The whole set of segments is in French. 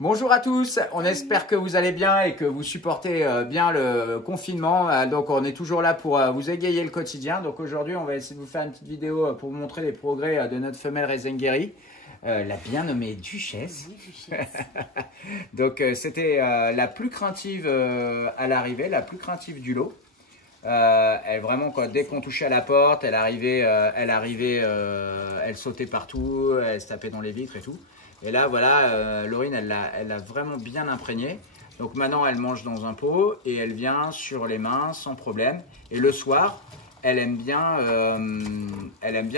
Bonjour à tous, on espère que vous allez bien et que vous supportez bien le confinement. Donc on est toujours là pour vous égayer le quotidien. Donc aujourd'hui on va essayer de vous faire une petite vidéo pour vous montrer les progrès de notre femelle Rézengeri, la bien nommée Duchesse. Donc c'était la plus craintive à l'arrivée, la plus craintive du lot. Elle vraiment dès qu'on touchait à la porte, elle sautait partout, elle se tapait dans les vitres et tout. Et là, voilà, Laurine, elle l'a vraiment bien imprégnée. Donc maintenant, elle mange dans un pot et elle vient sur les mains sans problème. Et le soir, elle aime bien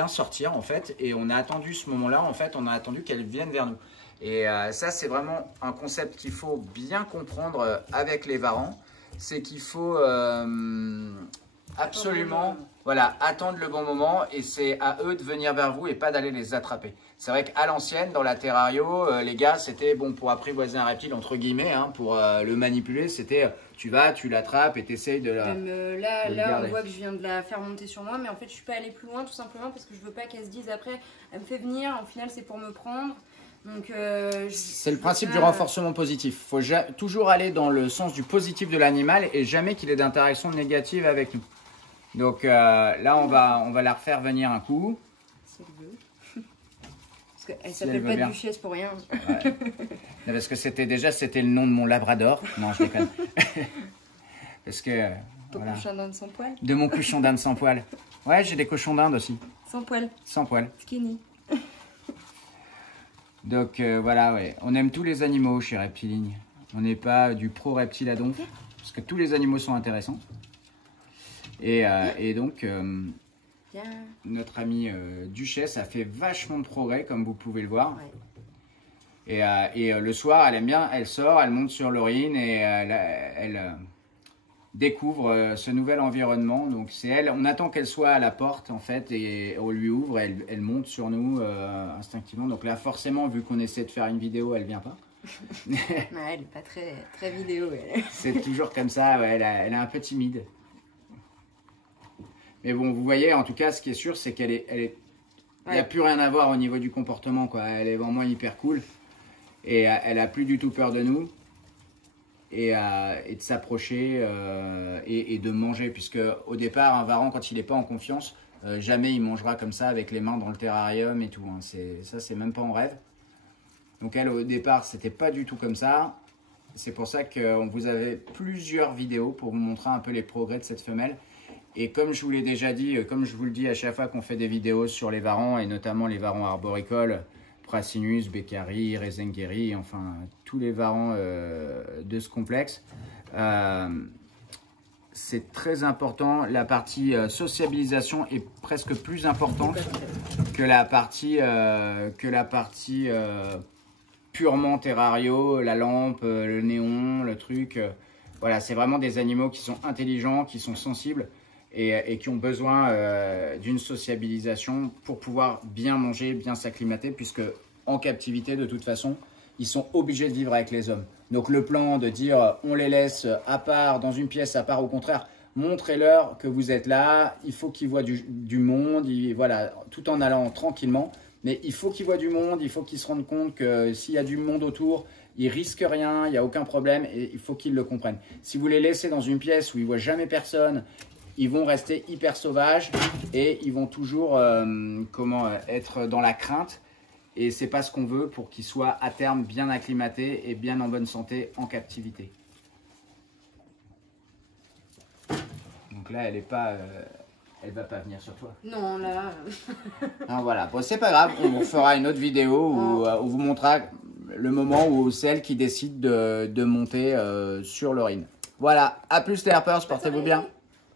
sortir, en fait. Et on a attendu ce moment-là, en fait, on a attendu qu'elle vienne vers nous. Et ça, c'est vraiment un concept qu'il faut bien comprendre avec les varans. C'est qu'il faut absolument attendre le bon moment et c'est à eux de venir vers vous et pas d'aller les attraper. C'est vrai qu'à l'ancienne, dans la terrario, les gars, c'était bon pour apprivoiser un reptile, entre guillemets, hein, pour le manipuler, c'était tu vas, tu l'attrapes et tu essayes de la... Là, on voit que je viens de la faire monter sur moi, mais en fait, je suis pas allée plus loin tout simplement parce que je veux pas qu'elle se dise après, elle me fait venir, au final, c'est pour me prendre. C'est le principe du renforcement positif. Il faut toujours aller dans le sens du positif de l'animal et jamais qu'il ait d'interaction négative avec nous. Donc là, on va la refaire venir un coup. Si elle veut. Parce qu'elle s'appelle pas Duchesse pour rien. Ouais. Parce que c'était le nom de mon labrador. Non, je déconne. Parce que... Ton cochon d'Inde sans poil. De mon cochon d'Inde sans poil. Ouais, j'ai des cochons d'Inde aussi. Sans poil. Sans poil. Skinny. Donc voilà, ouais. On aime tous les animaux chez Reptiline. On n'est pas du pro-reptiladon, parce que tous les animaux sont intéressants. Et donc, notre amie Duchesse a fait vachement de progrès, comme vous pouvez le voir. Ouais. Et le soir, elle aime bien, elle sort, elle monte sur Laurine et elle découvre ce nouvel environnement. Donc c'est elle, on attend qu'elle soit à la porte en fait et on lui ouvre, elle monte sur nous instinctivement. Donc là forcément vu qu'on essaie de faire une vidéo, elle vient pas. Ouais, elle n'est pas très vidéo. C'est toujours comme ça, ouais, elle est un peu timide. Mais bon, vous voyez, en tout cas, ce qui est sûr, c'est qu'elle il n'y a plus rien à voir au niveau du comportement, quoi. Elle est vraiment hyper cool et elle a plus du tout peur de nous. Et de s'approcher et de manger, puisque au départ un varan quand il n'est pas en confiance jamais il mangera comme ça avec les mains dans le terrarium et tout, hein. Ça c'est même pas en rêve. Donc elle au départ c'était pas du tout comme ça. C'est pour ça qu'on vous avait plusieurs vidéos pour vous montrer un peu les progrès de cette femelle. Et comme je vous l'ai déjà dit, comme je vous le dis à chaque fois qu'on fait des vidéos sur les varans et notamment les varans arboricoles, Prasinus, Beccari, Rézengeri, enfin tous les varans de ce complexe. C'est très important, la partie sociabilisation est presque plus importante que la partie, purement terrario, la lampe, le néon, le truc. Voilà, c'est vraiment des animaux qui sont intelligents, qui sont sensibles et qui ont besoin d'une sociabilisation pour pouvoir bien manger, bien s'acclimater, puisque en captivité, de toute façon, ils sont obligés de vivre avec les hommes. Donc le plan de dire on les laisse à part, dans une pièce à part, au contraire, montrez-leur que vous êtes là, il faut qu'ils voient du monde, voilà, tout en allant tranquillement. Mais il faut qu'ils voient du monde, il faut qu'ils se rendent compte que s'il y a du monde autour, ils risquent rien, il n'y a aucun problème et il faut qu'ils le comprennent. Si vous les laissez dans une pièce où ils ne voient jamais personne, ils vont rester hyper sauvages et ils vont toujours être dans la crainte. Et c'est pas ce qu'on veut pour qu'ils soient à terme bien acclimatés et bien en bonne santé en captivité. Donc là, elle est pas, elle va pas venir sur toi. Non, là. Non, voilà. Bon, c'est pas grave. On vous fera une autre vidéo où on vous montrera le moment où celle qui décide de monter sur Laurine. Voilà. À plus les herpers. Portez-vous bien.